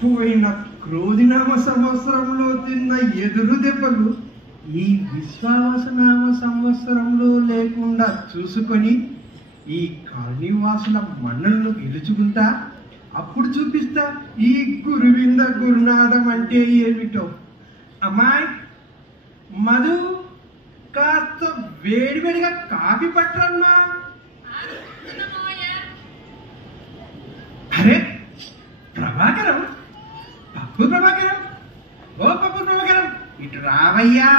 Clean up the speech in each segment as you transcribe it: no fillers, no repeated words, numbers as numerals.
పోయిన క్రోధినామ సంవత్సరంలో తిన్న ఎదురు దెబ్బలు ఈ విశ్వావసనామ సంవత్సరంలో లేకుండా చూసుకొని ఈ కాలనీవాసుల మన్నలను గెలుచుకుంటా అప్పుడు చూపిస్తా ఈ గురువింద గురునాథం అంటే ఏమిటో. అమ్మాయి మధు, కాస్త వేడివేడిగా కాఫీ పట్టరమ్మా. అరే ప్రభాకరం, పప్పు ప్రభాకరం, ఓ పప్పు ప్రభాకరం, ఇటు రావయ్యా.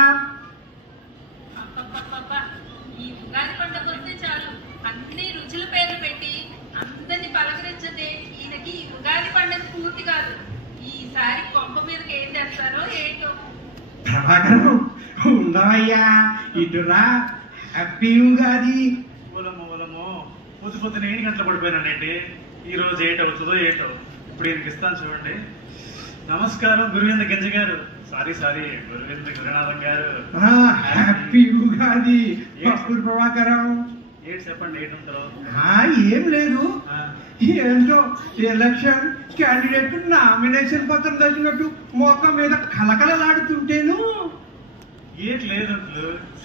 ఈ ఉగాది పండుగ వస్తే చాలు అన్ని రుచుల పేర్లు పెట్టి అందరిని పలకరించదే ఈయనకి ఉగాది పండుగ పూర్తి కాదు. ఈసారి కొంప మీదకి ఏం తెస్తారో ఏంటో. ప్రభాకరం ఉండవయ్యా, ఇటు రా. హ్యాపీ ఉగాది. మూలమో పొద్దు పొద్దున 7 గంటలు పడిపోయినానండి. ఈ రోజు ఏటవుతుందో ఏటో. ఇప్పుడు ఈయనకి ఇస్తాను చూడండి. నమస్కారం గురువింద గింజ గారు. సారీ గురువింద గురునాథం గారు. హ్యాపీ ఉగాది పప్పు ప్రభాకరం. ఏంటి చెప్పండి, ఏంటంటారు? ఏం లేదు, ఏంటో ఎలక్షన్ క్యాండిడేట్ నామినేషన్ పత్రం తెచ్చినట్టు మొఖం మీద కలకలలాడుతుంటేను. ఏటి లేదు,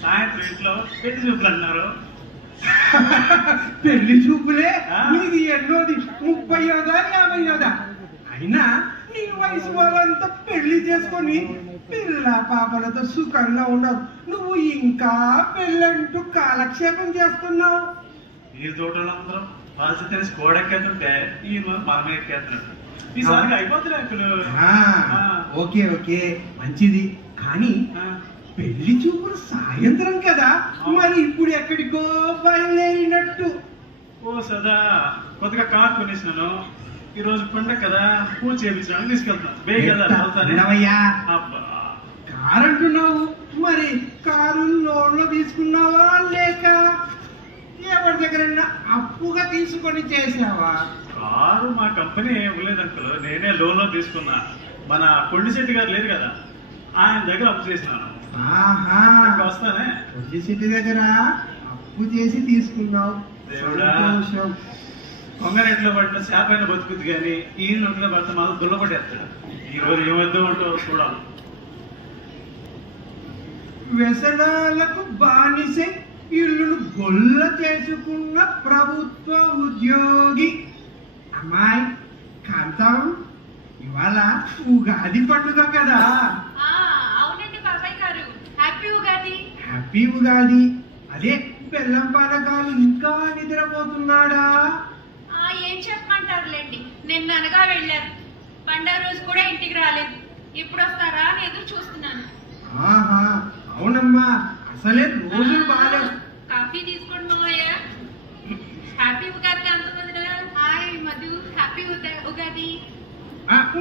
సాయంత్రం ఇంట్లో పెళ్లి చూపులు అన్నారు. పెళ్లి చూపులే? నీది ఎన్నోది, 30వ 50వ? అయినా నీ వయసు వాళ్ళంతా పెళ్లి చేసుకొని పిల్ల పాపలతో సుఖంగా ఉండవు. నువ్వు ఇంకా పెళ్ళంటూ కాలక్షేపం చేస్తున్నావు. ఈ తోటలందరూ పాలసీ తెలిసి కోడెక్కేస్తుంటే ఈయన మనమే ఎక్కేస్తున్నాడు. ఈసారి అయిపోతుంది. ఓకే మంచిది, కానీ పెళ్లి చూపులు సాయంత్రం కదా, మరి ఇప్పుడు ఎక్కడికో బయలుదేరినట్టు. ఓ సదా, కొత్తగా కారు కొనేసినాను. ఈ రోజు పండగ కదా, పూజ చేయించడానికి తీసుకెళ్తున్నాను. కారు అంటున్నావు, మరి కారు లోన్లో తీసుకున్నావా లేక ఎవరి దగ్గర అప్పుగా తీసుకొని చేసావా? కారు మా కంపెనీ ఇవ్వలేదు అంకుల్, నేనే లోన్ లో తీసుకున్నా. మన కొండిశెట్టి గారు లేరు కదా, ఆయన దగ్గర అప్పు చేసినాను. వస్తానే కొండిశెట్టి దగ్గర అప్పు చేసి తీసుకున్నావు. కొంగరెట్లో పట్టిన చేప అయినా బతుకుద్ది కానీ ఈ నోట్లో పడితే మాత్రం దుల్లపడేస్తాడు. ఈ రోజు ఏమవుతూ ఉంటో చూడాలి. వ్యసనాలకు బానిసే ఇల్లును గొల్ల చేసుకున్న ప్రభుత్వ ఉద్యోగి అమ్మాయి కాంతం, ఇవాళ ఉగాది పండుగ కదా. అవునండి బాబాయ్ గారు, హ్యాపీ ఉగాది. హ్యాపీ ఉగాది. అదే బెల్లం పానకాలు ఇంకా నిద్రపోతున్నాడా? ఏం చెప్పమంటారులేండి, నిన్న అనగా వెళ్ళారు. పండగ రోజు కూడా ఇంటికి రాలేదు. ఎప్పుడు వస్తారా అని ఎదురు చూస్తున్నాను. అవునమ్మా, అసలే రోజులు బాగాలేవు. కాఫీ తీసుకోండి మావయ్య. హ్యాపీ ఉగాది కాంతమదిన. Hi Madhu, happy Ugadi.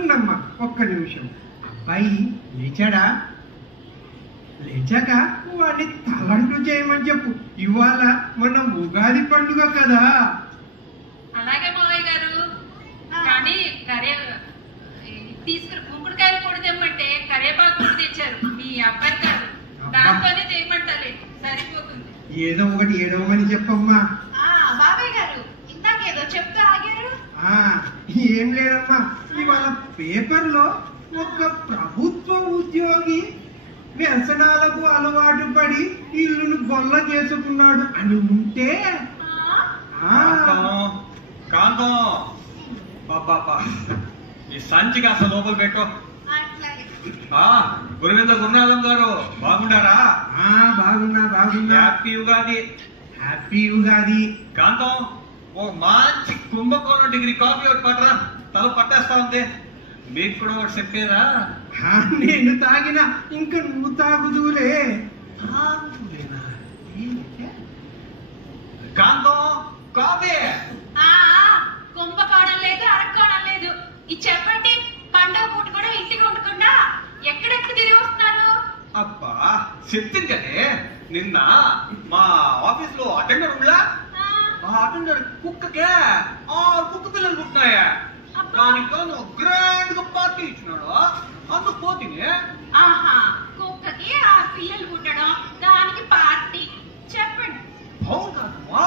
ఉండమ్మా, ఒక్క నిమిషం. అబ్బాయి లేచాడా? లేచాక వాడిని తలంటూ చేయమని చెప్పు. ఇవాళ మన ఉగాది పండుగ కదా. అలాగే మావయ్య గారు. కానీ తీసుకుని గుమ్మడికాయలు పొడి తెమ్మంటే కరివేపాకు పొడి తెచ్చారు మీ అబ్బాయి గారు. దాంతోనే చేయమంటాలే, సరిపోతుంది. ఏదో ఒకటి ఏడవమని చెప్పమ్మా. బాబాయ్ గారు ఇందాకేదో చెప్తూ ఆగారు. ఏం లేదమ్మా, ఇవాళ పేపర్లో ఒక ప్రభుత్వ ఉద్యోగి వ్యసనాలకు అలవాటు పడి ఇల్లును గొల్ల చేసుకున్నాడు అని ఉంటే. కాంతం బాబా, ఈ సంచి కాస్త లోపల పెట్టు. గురువింద గురునాథం గారు బాగుండారా? బాగున్నా. హ్యాపీ ఉగాది. హ్యాపీ ఉగాది. కాంతం, ఓ మంచి కుంభకోణం డిగ్రీ కాఫీ ఒకటి పట్టరా, తల పట్టేస్తా ఉంది. మీకు కూడా ఒకటి చెప్పేరా? నేను తాగినా ఇంకా నువ్వు తాగుదులే. కాంతం, కాఫీ. కుంభకోణం లేదు, అరక్కోణం లేదు. ఇది చెప్పండి, పండుగ పూట కూడా ఇంటికి ఉండకుండా ఎక్కడెక్కడ తిరిగి వస్తున్నారు? అబ్బా చెప్తుంది కదే, నిన్న మా ఆఫీస్ లో అటెండర్ ఉండా, ఆ అటెండర్ కుక్కకే 6 కుక్క పిల్లలు పుట్టినాయా. దానికి గ్రాండ్ గా పార్టీ ఇచ్చినాడు. అందుకు పోతుంది. కుక్కకి 6 పిల్లలు పుట్టడం, దానికి పార్టీ చెప్పండి. అవునా?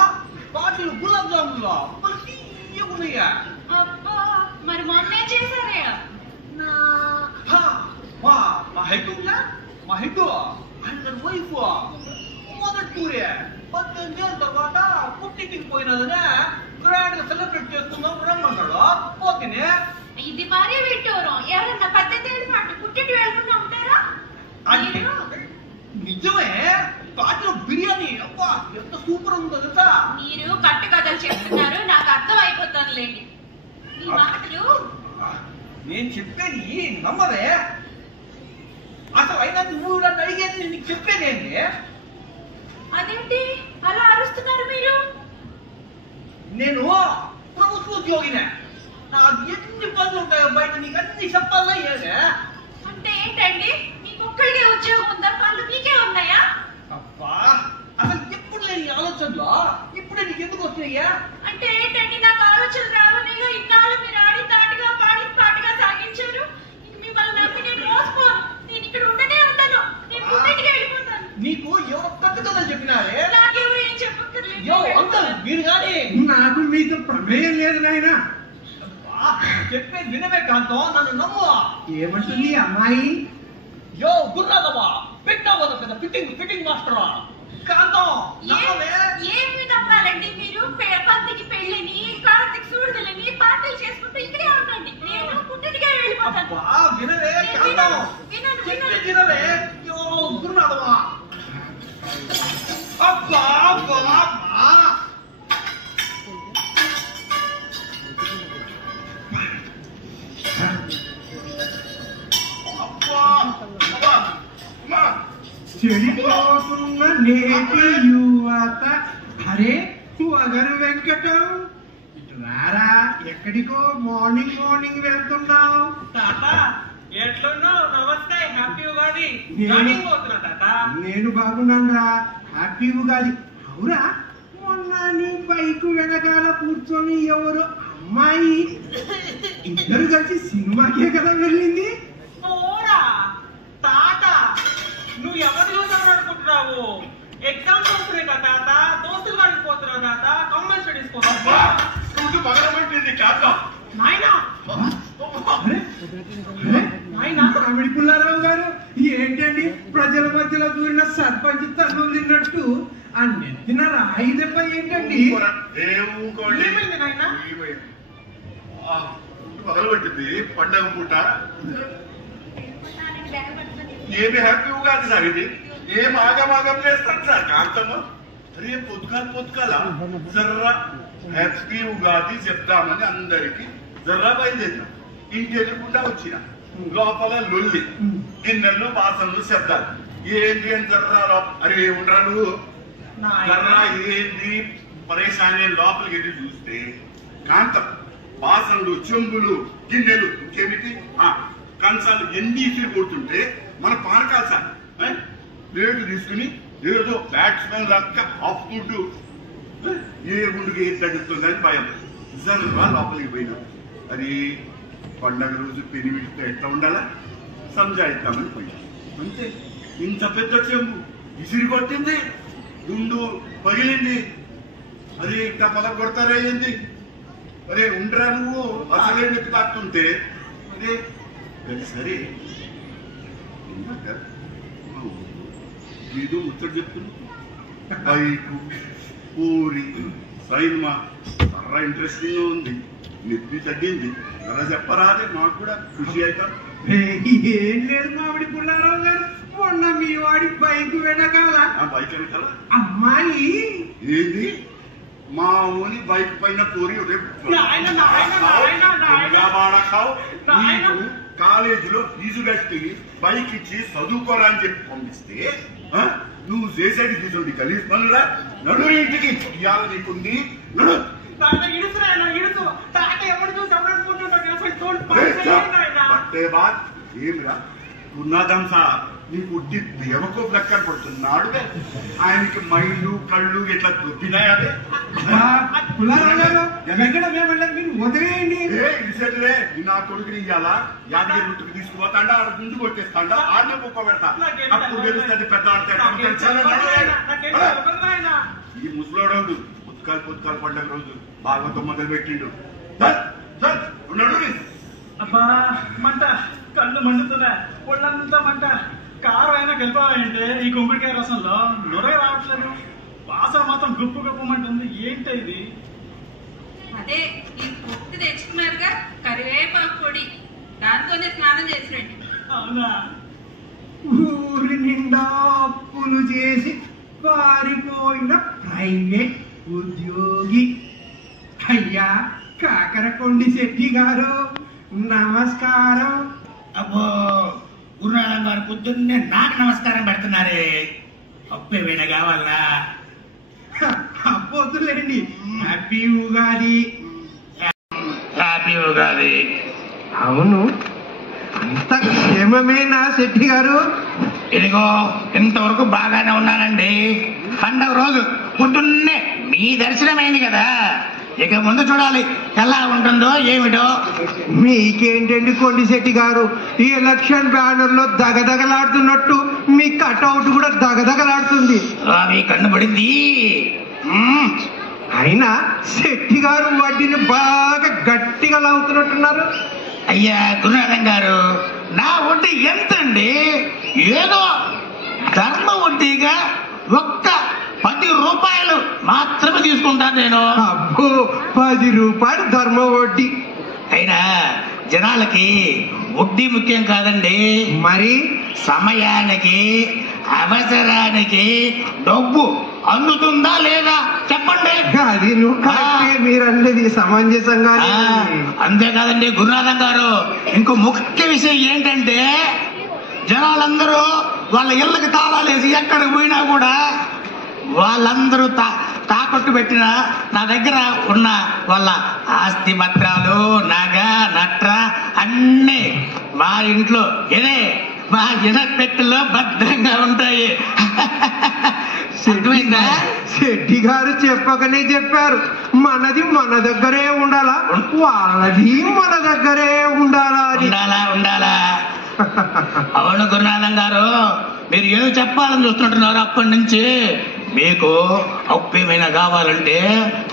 పార్టీలు గులాబ్ జాములు ఉన్నాయా? అబ్బా మరి మొన్నే చేశారే మా హెడ్ ఉందా మా హెడ్ ఆయన వైఫ్ మొదటి టూరే 18 ఏళ్ళ తర్వాత పుట్టింటికి పోయినదనే గ్రాండ్ గా సెలబ్రేట్ చేసుకుందాం రమ్మన్నాడు పోతేనే ఇది మరీ విట్టూరం ఎవరన్నా 18 ఏళ్ళ పాటు పుట్టింటి వెళ్ళకుండా ఉంటారా అంటే నిజమే పాటలో బిర్యానీ అబ్బా ఎంత సూపర్ ఉందో తెలుసా మీరు కట్టు కథలు చెప్తున్నారు నాకు అర్థం అయిపోతుందిలేండి మీ మాటలు నేను చెప్పేది నమ్మదే అసలు అయినా నువ్వు నన్ను అడిగేది నీకు చెప్పేదేంటి అదేంటి అలా అరుస్తున్నారు మీరు నేను ప్రభుత్వ ఉద్యోగినే నాకు ఎన్ని పనులు ఉంటాయో బయట నీకు అన్ని చెప్పాలా ఏదే అంటే ఏంటండి మీకు ఒక్కడికే ఉద్యోగం ఉందా పనులు మీకే ఉన్నాయా అబ్బా అసలు ఎప్పుడు లేని ఆలోచనలో ఇప్పుడే నీకు ఎందుకు వస్తున్నాయ్యా అంటే ఏంటండి నాకు ఆలోచన రావనిగా ఇన్నాళ్ళు మీరు ఆడి తాటుగా పాడి పాటగా సాగించారు ఇంక మిమ్మల్ని నమ్మి నేను మోసపోను నేను ఇక్కడ ఉండనే ఉంటాను నేను పుట్టింటికి వెళ్ళిపోతాను నీకు ఎవరో కట్టు కథలు చెప్పినారే నాకెవరు ఏం చెప్పక్కర్లేదు అంకల్ మీరు కానీ నాకు మీతో ప్రమేయం లేదు నాయనా. చెప్పేది వినవే కాంతం నన్ను నమ్ము ఏమంటుంది అమ్మాయి? యో గుర్రాదమ్మా పెట్టావు కదా పెద్ద ఫిట్టింగ్ మాస్టర్ కాంతం నమ్మవే ఏమి నమ్మాలండి మీరు పందికి పెళ్ళని కార్తీక్ సూడుదలని పార్టీలు చేసుకుంటూ ఇక్కడే ఉండండి నేను పుట్టింటికే వెళ్ళిపోతాను అబ్బా వినవే కాంతం చెప్పేది వినవే యో గుర్రాదమ్మా అబ్బా అబ్బా అబ్బా చెడిపోతున్న నేటి యువత. అరే వగరు వెంకటం రారా, ఎక్కడికో మార్నింగ్ వెళ్తున్నావు? తాత ఎట్లున్నావు? నమస్తే, హ్యాపీ ఉగాది. జాగింగ్ పోతున్నా తాత. నేను బాగున్నానురా, హ్యాపీ ఉగాది. అవురా, మొన్న నీ బైక్ వెనకాల కూర్చొని ఎవరు అమ్మాయి ఇద్దరు కలిసి సినిమాకే కదా వెళ్ళింది? పోరా తాత, నువ్వు ఎవరు చూసావు అనుకుంటున్నావు? ఎగ్జామ్స్ వస్తున్నాయి కదా తాత, దోస్తులు కాడికి పోతున్నావు తాత, కంబైన్ స్టడీస్ నాయనా కామెడీ పుల్లారావు గారు, ఏంటండి ప్రజల మధ్యలో దూరిన సర్పంచ్ తన్నులు తిన్నట్టు ఆ నెత్తిన రాయి దెబ్బ ఏంటండి? ఏమైంది నాయనా? పగలబెట్టింది పండగ పూట. ఏమి హ్యాపీ ఉగాది సార్ ఇది? ఏం ఆగమాగం చేస్తాను సార్ కాంతమ్మ. అరే పొద్దుకాల జర్రా హ్యాపీ ఉగాది చెప్తామని అందరికి జర్రా బయలుదేరిన. ఇంటి ఎదురుకుండా వచ్చిన లోపల లొల్లి, గిన్నెలు వాసనలు శబ్దాలు. ఏంటి అని జర్రా అరే ఉండరా నువ్వు జర్రా ఏంటి పరేషాని లోపలికి వెళ్ళి చూస్తే కాంతం వాసనలు, చెంబులు, గిన్నెలు, ఇంకేమిటి కంచాలు ఎన్ని ఇసులు కొడుతుంటే మన పానకాలు సార్ ప్లేటు తీసుకుని ఏదో బ్యాట్స్మెన్ లాగా అప్పుడు ఏ గుండుకి ఏం తగ్గుతుందని భయం. నిజంగా లోపలికి పోయినా అది పండగ రోజు పెనిమిడితో ఎట్లా ఉండాలా సంజాయిద్దామని పోయినా. అంతే, ఇంత పెద్ద చెంబు ఇసిరి కొట్టింది, గుండు పగిలింది. అరే ఇంత పలక కొడతారేంది? అరే ఉండరా నువ్వు అసలే నొప్పి తాకుతుంటే. అరే సరే ఏదో ముచ్చట చెప్తున్నా, బైకు పూరి సైన్మా చాలా ఇంట్రెస్టింగ్ గా ఉంది. నొప్పి తగ్గింది, అలా చెప్పరాదే మాకు కూడా ఖుషి అవుతాం. ఏం లేదు మామిడి పుల్లారావు గారు, మొన్న మీ వాడి బైక్ వెనకాల బైక్ వెనకాల అమ్మాయి ఏంది? మా ఊని బైక్ పైన పూరి కాలేజీలో ఫీజు కట్టి బైక్ ఇచ్చి చదువుకోరా అని చెప్పి పంపిస్తే నువ్వు చేసేది తీసుకుంది గలీజ్ పనులా. నడు ఇంటికి ఇవాళ నీకుంది, నడు. బట్టే బాత్ ఏమిరా ఉన్నదం సార్, నీకు ఉట్టి దేవకో లెక్కన పడుతున్నాడు. ఆయనకి మైళ్ళు కళ్ళు ఇట్లా దొబ్బినాయి. అదే పుల్లారావు గారు వెంకటమేమన్నా మీరు వదిలేయండి. ఇసట్లే నా కొడుకుని ఇయ్యాలా యాదగిరి గుట్టుకు తీసుకుపోతాడా, ఆడ గుంజు కొట్టేస్తాడా, ఆడనే పొక్క పెడతా. అప్పుడు తెలుస్తుంది పెద్ద ఈ ముసలోడు పొత్తుకాలు పండగ రోజు భాగవతం మొదలు పెట్టిండు. ఉన్నాడు అబ్బా మంట, కళ్ళు మండుతున్నా, ఒళ్ళంతా మంట. కారం అయినా కలిపావంటే ఈ గుమ్మడికాయ రసంలో నొరగ రావట్లేదు. వాసన మాత్రం గుప్పు గుప్పమంటుంది. ఏంటి ఇది? అదే ఈ పొట్టు తెచ్చుకున్నారుగా, కరివేపాకు పొడి, దాంతోనే స్నానం చేసిరండి. అవునా? ఊరి నిండా అప్పులు చేసి పారిపోయిన ప్రైవేట్ ఉద్యోగి అయ్యా కాకరకొండి శెట్టి గారు నమస్కారం. అబ్బో, గురునాథం గారు పొద్దున్నే నాకు నమస్కారం పెడుతున్నారే. అప్పు ఏమైనా కావాలా? అప్పొద్దులేండి. హ్యాపీ ఉగాది. హ్యాపీ ఉగాది. అవును, అంత క్షేమమేనా శెట్టి గారు? ఇదిగో ఇంతవరకు బాగానే ఉన్నానండి. పండగ రోజు పొద్దున్నే మీ దర్శనమైంది కదా, ఇక ముందు చూడాలి ఎలా ఉంటుందో ఏమిటో. మీకేంటండి కొండిశెట్టి గారు, ఈ ఎలక్షన్ బ్యానర్ లో దగదగలాడుతున్నట్టు మీ కట్అవుట్ కూడా దగదగలాడుతుంది. అవి కన్నుపడింది. అయినా శెట్టి గారు వడ్డీని బాగా గట్టిగా లాగుతున్నట్టున్నారు. అయ్యా గురునాథం గారు, నా వడ్డీ ఎంతండి? ఏదో ధర్మ వడ్డీగా ఒక్క 10 రూపాయలు మాత్రమే తీసుకుంటాను నేను. అబ్బో, 10 రూపాయలు ధర్మ వడ్డీ. అయినా జనాలకి వడ్డీ ముఖ్యం కాదండి, మరి సమయానికి అవసరానికి డబ్బు అందుతుందా లేదా చెప్పండి. అది నువ్వు కరెక్టే, మీరన్నది సమంజసంగా. అంతేకాదండి గురునాథం గారు, ఇంకో ముఖ్య విషయం ఏంటంటే జనాలందరూ వాళ్ళ ఇళ్ళకి తాళాలేసి ఎక్కడికి పోయినా కూడా వాళ్ళందరూ తాకట్టు పెట్టిన నా దగ్గర ఉన్న వాళ్ళ ఆస్తి పత్రాలు, నగ నట్ర అన్నీ మా ఇంట్లో మా ఇనపెట్టెలో భద్రంగా ఉంటాయి. శెట్టి గారు చెప్పకనే చెప్పారు, మనది మన దగ్గరే ఉండాలా, వాళ్ళది మన దగ్గరే ఉండాలా. ఉండాలా. అవును గురునాథం గారు, మీరు ఏదో చెప్పాలని చూస్తుంటున్నారు అప్పటి నుంచి. మీకు అప్పు ఏమైనా కావాలంటే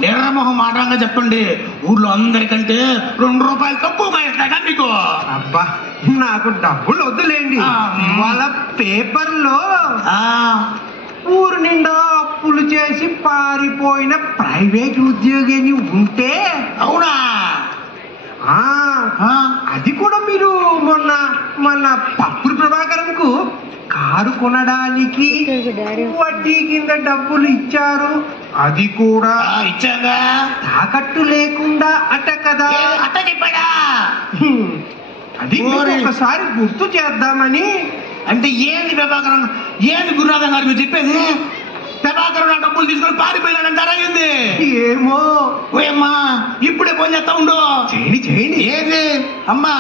నిర్మోహమాటంగా చెప్పండి. ఊర్లో అందరికంటే 2 రూపాయలు తక్కువగా ఇస్తాగా మీకు. అబ్బా, నాకు డబ్బులు వద్దులేండి. వాళ్ళ పేపర్లో ఊరు నిండా అప్పులు చేసి పారిపోయిన ప్రైవేట్ ఉద్యోగిని ఉంటే. అవునా? అది కూడా మీరు మొన్న పప్పుల ప్రభాకరంకు కారు కొనడానికి వడ్డీ కింద డబ్బులు ఇచ్చారు. అది కూడా ఇచ్చాగా, తాకట్టు లేకుండా అట కదా. అట్ట చెప్పాడా? అది ఒకసారి గుర్తు చేద్దామని. అంటే ఏంది ప్రభాకరం, ఏంది గురునాథం గారు మీరు చెప్పేది? ప్రభాకరం నా డబ్బులు తీసుకొని పారిపోయినాడంటారా ఏంది? ఏమో. ఓయమ్మా, ఇప్పుడే ఫోన్ చేస్తా ఉండు. చేయండి. ఏంది అమ్మా?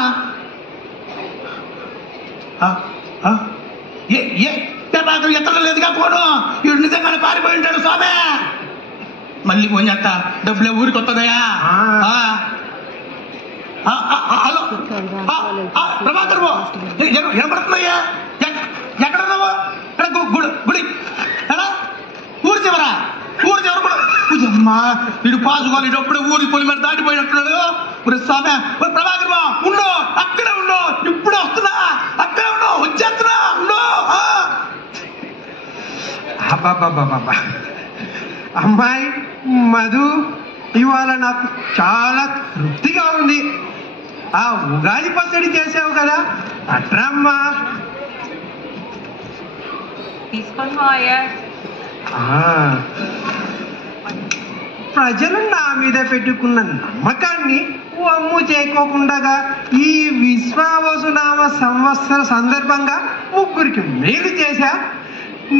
ప్రభాకరం ఎత్తడం లేదుగా ఫోను. వీడు నిజంగానే పారిపోయి ఉంటాడు స్వామి. మళ్ళీ ఫోన్ చేస్తా. డబ్బులే ఊరికి వస్తుందయా? హలో ప్రభాకర్ వినపడుతుందయ్యా? ఎక్కడున్నావు? గుడి ఊరి చివరా? ఊరి చివర కూడా అమ్మా, వీడు పాసుకోవాలి. అప్పుడే ఊరి పొలి మీద దాటిపోయినట్టున్నాడు. స్వామి ప్రభాకర్ ఉండు, అక్కడే ఉండు, ఇప్పుడే వస్తున్నా, అక్కడే ఉండు, వచ్చేస్తున్నా, ఉండు. అమ్మాయి మధు, ఇవాళ నాకు చాలా తృప్తిగా ఉంది. ఆ ఉగాది పచ్చడి చేసావు కదా, అట్రమ్మా. తీసుకొని పోయా. ప్రజలు నా మీద పెట్టుకున్న నమ్మకాన్ని వమ్ము చేయకోకుండా ఈ విశ్వావసునామ సంవత్సర సందర్భంగా 3కి మేలు చేశా.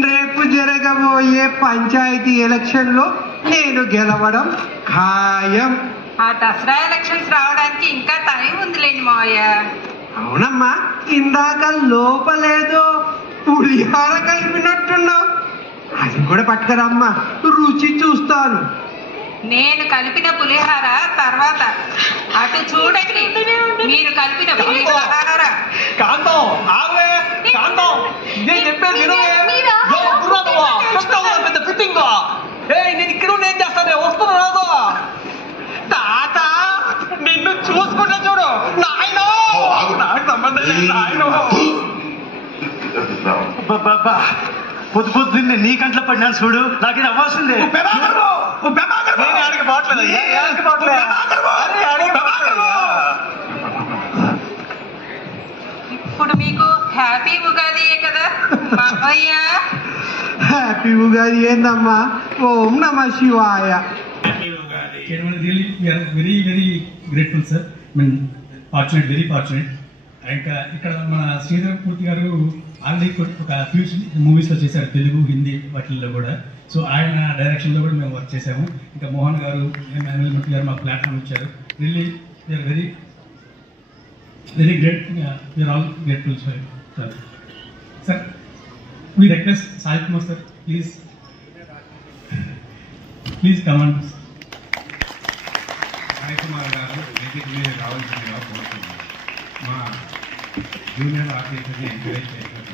రేపు జరగబోయే పంచాయతీ ఎలక్షన్ లో నేను గెలవడం ఖాయం. ఆ దసరా ఎలక్షన్స్ రావడానికి ఇంకా టైం ఉందిలేండి మావయ్య. అవునమ్మా, ఇందాక లోపలేదో పులిహార కలిపినట్టున్నావు. అది కూడా పట్టుకరమ్మా, రుచి చూస్తాను. నేను కలిపిన పులిహార తర్వాత, అటు చూడండి మీరు కలిపిన పులిహార. కాంతం ఆగవే, కాంతం నేను చెప్పేది వినవే. పెద్ద ఫిట్టింగ్. నేను ఇక్కడ ఏం చేస్తానే, వస్తున్నా తాత నిన్ను చూసుకుంటా పొద్దు పొద్దున్నే నీ కంట్లో పడినాను చూడు, నాకు ఇది అవ్వాల్సిందే. నేను ఆడికి పోవట్లేదు అయ్యా, ఆడికి పోవట్లేదు. ఇప్పుడు మీకు హ్యాపీ ఉగాదియే కదా మావయ్య? హ్యాపీ ఉగాది ఏందమ్మా? ఓం నమ శివాయ. Really we are very very grateful sir. Fortunate, very fortunate. ఇంకా ఇక్కడ మన శ్రీధర్ పూర్తి గారు ఆల్రెడీ ఒక ఫ్యూ మూవీస్లో చేశారు, తెలుగు, హిందీ వాటిల్లో కూడా. సో ఆయన డైరెక్షన్లో కూడా మేము వర్క్ చేసాము. ఇంకా మోహన్ గారు, అనిల్ మూర్తి గారు మాకు ప్లాట్ఫామ్ ఇచ్చారు. Really we are very very great. We are all grateful sir. Sir we request Sai Kumar sir, please command. Sai Kumar గారు వేదిక మీద రావాల్సిందిగా కోరుతున్నాను. మా జూనియర్ ఆర్టిస్ట్ని ఎంకరేజ్ చేయకపోతే